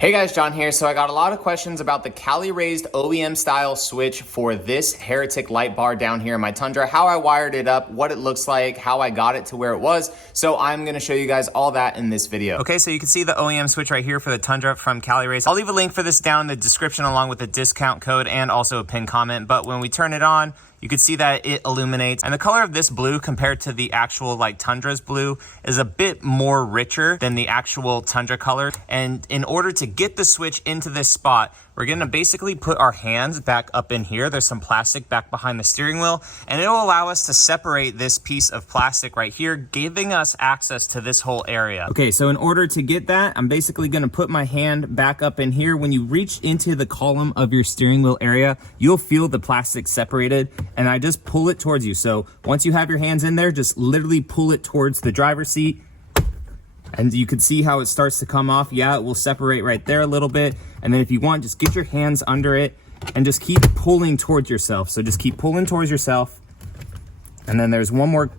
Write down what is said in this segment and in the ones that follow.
Hey guys, John here. So I got a lot of questions about the Cali raised OEM style switch for this Heretic light bar down here in my Tundra, how I wired it up, what it looks like, how I got it to where it was. So I'm gonna show you guys all that in this video. Okay, so you can see the OEM switch right here for the Tundra from Cali raised. I'll leave a link for this down in the description along with a discount code and also a pinned comment. But when we turn it on, you can see that it illuminates, and the color of this blue compared to the actual like Tundra's blue is a bit more richer than the actual Tundra color. And in order to get the switch into this spot, we're gonna basically put our hands back up in here. There's some plastic back behind the steering wheel, and it'll allow us to separate this piece of plastic right here, giving us access to this whole area. Okay, so in order to get that, I'm basically gonna put my hand back up in here. When you reach into the column of your steering wheel area, you'll feel the plastic separated, and I just pull it towards you. So once you have your hands in there, just literally pull it towards the driver's seat. And you can see how it starts to come off. Yeah, it will separate right there a little bit. And then if you want, just get your hands under it and just keep pulling towards yourself. So just keep pulling towards yourself. And then there's one more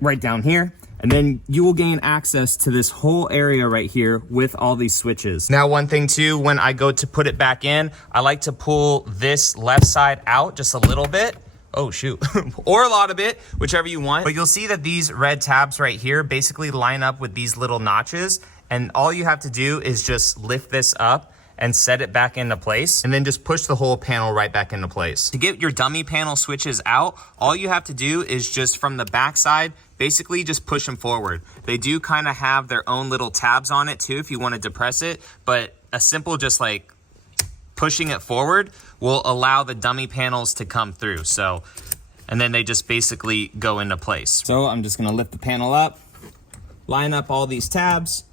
right down here. And then you will gain access to this whole area right here with all these switches. Now, one thing too, when I go to put it back in, I like to pull this left side out just a little bit. Oh shoot, or a lot of it, whichever you want. But you'll see that these red tabs right here basically line up with these little notches. And all you have to do is just lift this up and set it back into place, and then just push the whole panel right back into place. To get your dummy panel switches out, all you have to do is just from the back side, basically just push them forward. They do kind of have their own little tabs on it too if you want to depress it, but a simple just like pushing it forward will allow the dummy panels to come through. So, and then they just basically go into place. So I'm just gonna lift the panel up, line up all these tabs,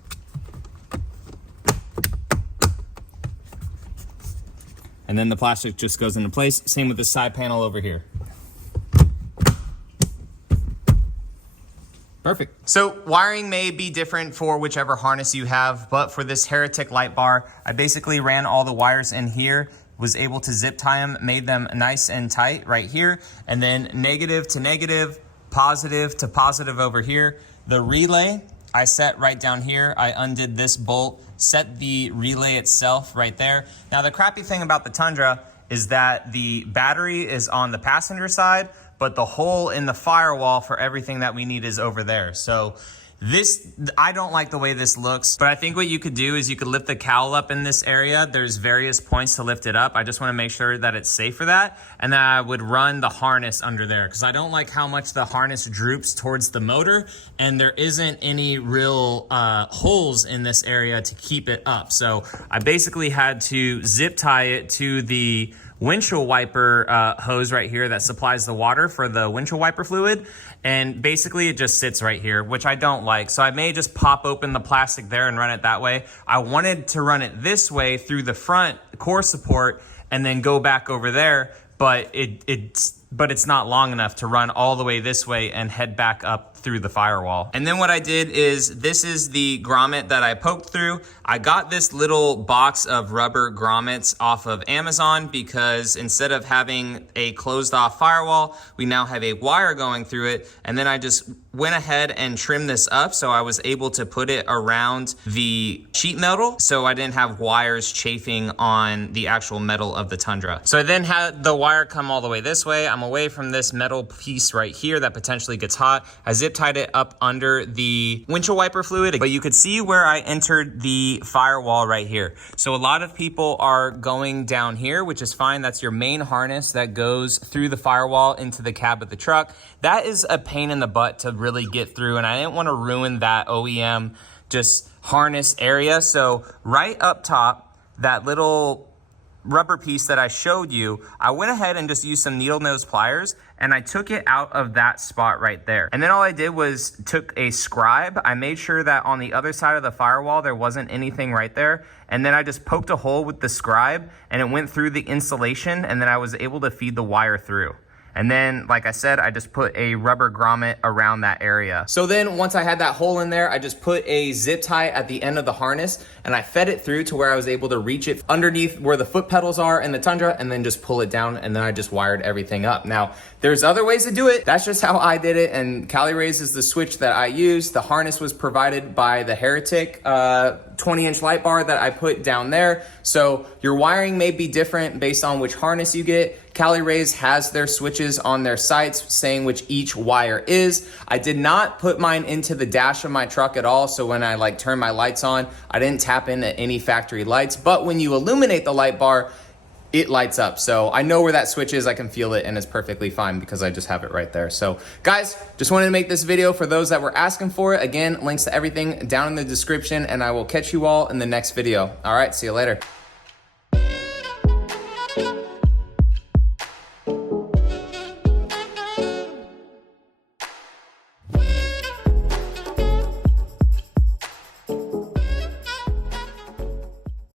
and then the plastic just goes into place. Same with the side panel over here. Perfect. So wiring may be different for whichever harness you have, but for this Heretic light bar, I basically ran all the wires in here, was able to zip tie them, made them nice and tight right here, and then negative to negative, positive to positive over here. The relay, I set right down here. I undid this bolt, set the relay itself right there. Now the crappy thing about the Tundra is that the battery is on the passenger side, but the hole in the firewall for everything that we need is over there. So this, I don't like the way this looks, but I think what you could do is you could lift the cowl up in this area. There's various points to lift it up. I just want to make sure that it's safe for that. And then I would run the harness under there because I don't like how much the harness droops towards the motor, and there isn't any real holes in this area to keep it up. So I basically had to zip tie it to the windshield wiper hose right here that supplies the water for the windshield wiper fluid, and basically it just sits right here, which I don't like. So I may just pop open the plastic there and run it that way. I wanted to run it this way through the front core support and then go back over there, but it's not long enough to run all the way this way and head back up through the firewall. And then what I did is, this is the grommet that I poked through. I got this little box of rubber grommets off of Amazon because instead of having a closed off firewall, we now have a wire going through it. And then I just went ahead and trimmed this up so I was able to put it around the sheet metal so I didn't have wires chafing on the actual metal of the Tundra. So I then had the wire come all the way this way. I'm away from this metal piece right here that potentially gets hot. I zip tied it up under the windshield wiper fluid, but you could see where I entered the firewall right here. So a lot of people are going down here, which is fine. That's your main harness that goes through the firewall into the cab of the truck. That is a pain in the butt to really get through, and I didn't want to ruin that OEM just harness area. So right up top, that little rubber piece that I showed you, I went ahead and just used some needle nose pliers and I took it out of that spot right there. And then all I did was took a scribe. I made sure that on the other side of the firewall, there wasn't anything right there. And then I just poked a hole with the scribe and it went through the insulation, and then I was able to feed the wire through. And then, like I said, I just put a rubber grommet around that area. So then once I had that hole in there, I just put a zip tie at the end of the harness and I fed it through to where I was able to reach it underneath where the foot pedals are in the Tundra, and then just pull it down, and then I just wired everything up. Now, there's other ways to do it. That's just how I did it, and CaliRaise is the switch that I used. The harness was provided by the Heretic 20-inch light bar that I put down there. So your wiring may be different based on which harness you get. CaliRaise has their switches on their sites saying which each wire is. I did not put mine into the dash of my truck at all, so when I like turn my lights on, I didn't tap into any factory lights, but when you illuminate the light bar, it lights up. So I know where that switch is, I can feel it, and it's perfectly fine because I just have it right there. So guys, just wanted to make this video for those that were asking for it. Again, links to everything down in the description, and I will catch you all in the next video. All right, see you later.